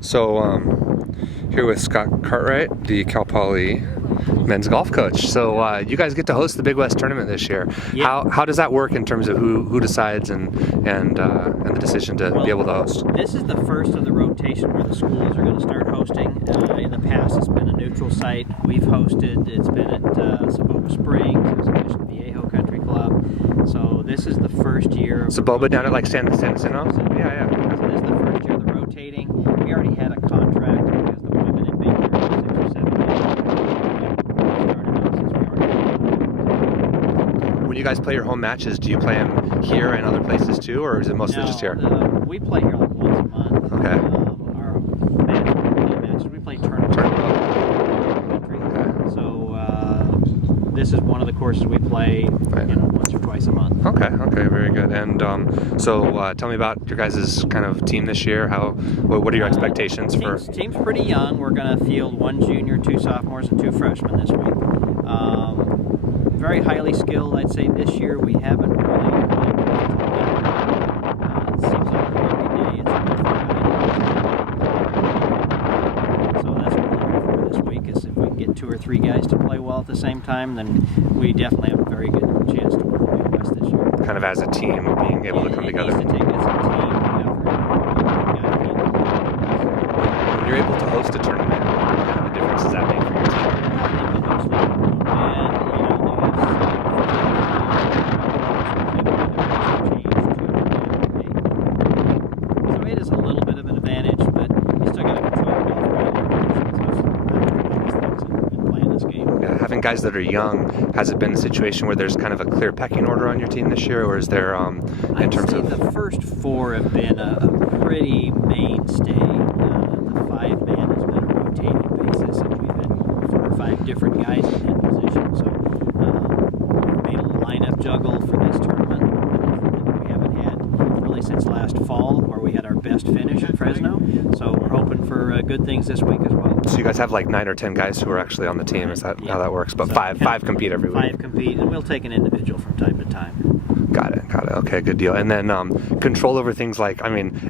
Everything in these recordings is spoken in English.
So, here with Scott Cartwright, the Cal Poly men's golf coach. So, you guys get to host the Big West tournament this year. Yeah. How does that work in terms of who decides and the decision to be able to host? This is the first of the rotation where the schools are going to start hosting. In the past, it's been a neutral site. We've hosted. It's been at Saboba Springs. It's Mission Viejo Country Club. So this is the first year. Saboba down at like San Jacinto? Yeah. So this is the first year of the rotating. We already had a contract because the women had been here 6 or 7 years. When you guys play your home matches, do you play them here and other places too, or is it mostly just here? We play here like once a month. Okay. Our matches, we play tournaments. Okay. So this is one of the courses we play, once or twice a month. Okay, very good. And so tell me about your guys' kind of team this year. What are your expectations for? Team's pretty young. We're going to field 1 junior, 2 sophomores, and 2 freshmen this week. Very highly skilled, I'd say. This year we haven't really. It seems like every day it's a different guy. So that's what we're looking for this week. Is if we can get 2 or 3 guys to play well at the same time, then we definitely have a very good chance to win the Big West this year. Kind of as a team, being able to come together. It needs to take as a team effort. When you're able to host a tournament, what kind of a difference does that make for your team? So it is a little bit of an advantage, but you still got to control your golf. So that's the biggest things in playing this game. Yeah, having guys that are young, has it been a situation where there's kind of a clear pecking order on your team this year, or is there in terms of the first 4 have been a pretty mainstay. The 5-man has been a rotating basis, and we've had 4 or 5 different guys in that position. So we made a lineup juggle for this tournament that we haven't had really since last fall, where we had our best finish at Fresno. So we're hoping for good things this week as well. So you guys have like 9 or 10 guys who are actually on the team. Is that how that works? But So five compete every week. 5 compete, and we'll take an individual from time to time. Got it. Okay, good deal. And then control over things like,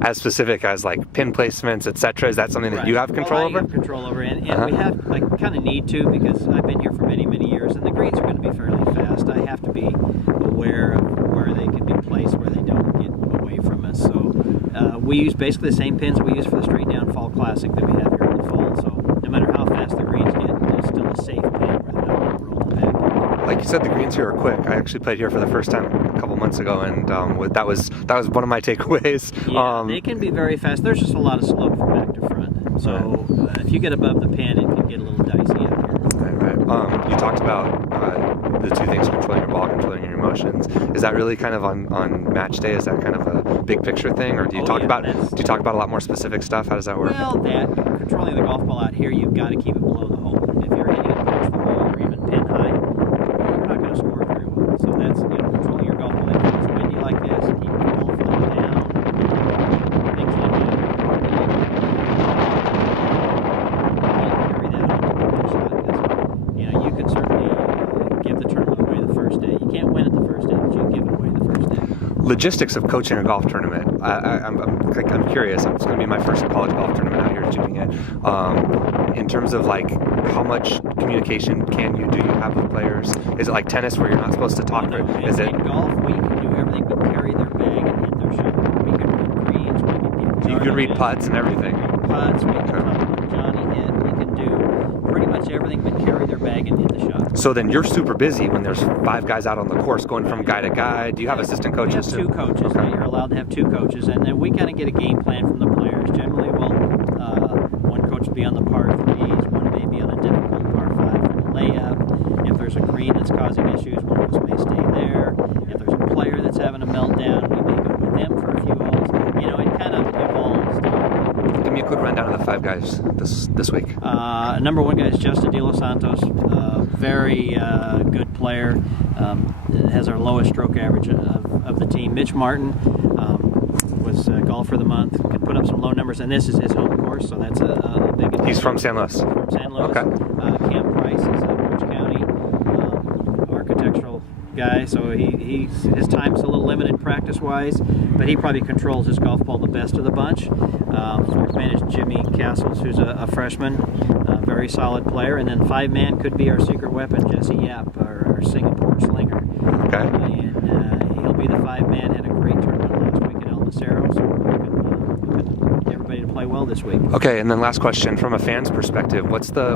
as specific as like pin placements, etc. Is that something that you have control over? I have control over, and we have, kind of need to, because I've been here for many, many years, and the greens are going to be fairly fast. I have to be aware of where they can be placed, where they don't get away from us. So we use basically the same pins we use for the Straight Down Fall Classic that we have here in the fall. So no matter how fast the greens get, there's still a safe pin where they're not going to roll the back. Like you said, the greens here are quick. I actually played here for the first time a couple months ago, and that was one of my takeaways. Yeah, they can be very fast. There's just a lot of slope from back to front. So if you get above the pin, it can get a little dicey out here. Right. You talked about the 2 things: controlling your ball, controlling your emotions. Is that really kind of on match day? Is that kind of a big picture thing, or do you talk about a lot more specific stuff? How does that work? Well, controlling the golf ball out here, you've got to keep it below the hole. If you're hitting it approach the hole or even pin high, you're not going to score very well. So that's controlling your golf ball. If it's windy like this, keep the ball flat down, things like that. You can't carry that onto the shot, because you can certainly give the tournament away the first day. You can't win it the first day, but you can give it away the first day. Logistics of coaching a golf tournament. I'm curious. It's going to be my first college golf tournament out here shooting it. In terms of like how much communication can you have with players? Is it like tennis where you're not supposed to talk? No. In golf, we can do everything but carry their bag and hit their shot. We can read greens. We can get. You can read putts and everything. Putts. We can tell what Johnny hit. We can do pretty much everything but carry their bag and hit the shot. So then you're super busy when there's 5 guys out on the course going from guy to guy. Do you have assistant coaches too? We have 2 coaches. Okay. You're allowed to have 2 coaches, and then we kind of get a game plan from the players. Generally, one coach will be on the par 3s, one may be on a difficult par 5 for the layup. If there's a green that's causing issues, one of us may stay there. If there's a player that's having a meltdown, we may go with them for a few holes. It kind of evolves. Give me a quick rundown of the 5 guys this week. Number 1 guy is Justin De Los Santos. Very good player. Has our lowest stroke average of the team. Mitch Martin was golfer of the month. Could put up some low numbers, and this is his home course, so that's a big advantage. He's from San Luis. From San Luis. Okay. Cam Price is a Orange County architectural guy, so his time's a little limited practice-wise, but he probably controls his golf ball the best of the bunch. Fourth man is Jimmy Castles, who's a freshman, very solid player. And then five man could be our secret weapon, Jesse Yap, our Singapore slinger. Okay. And he'll be the five man. Had a great tournament last week at El Macero, so we're looking everybody to play well this week. Okay, and then last question from a fan's perspective: what's the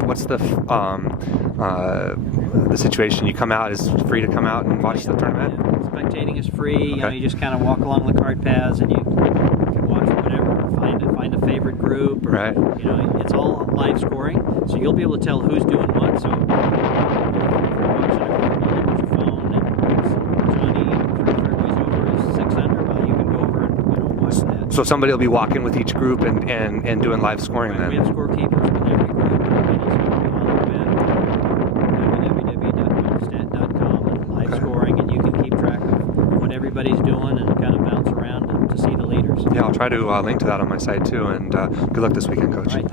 situation? You come out, is free to come out and watch the tournament? Yeah. Spectating is free. Okay. You know, you just kind of walk along the cart paths and you watch whatever, or find a favorite group. Or, Right. You know, it's all live scoring, so you'll be able to tell who's doing what. So if you're watching a group, you look at your phone and Johnny 3 fairways over is 6 under. Well, you can go over and watch that. So somebody will be walking with each group and doing live scoring Right, then. we have scorekeepers with every group, and it's going to be on the web, www.golfstat.com, and live scoring, and you can keep track of what everybody's doing and kind of bounce around to see the leaders. Yeah, I'll try to link to that on my site too. And good luck this weekend, Coach. All right,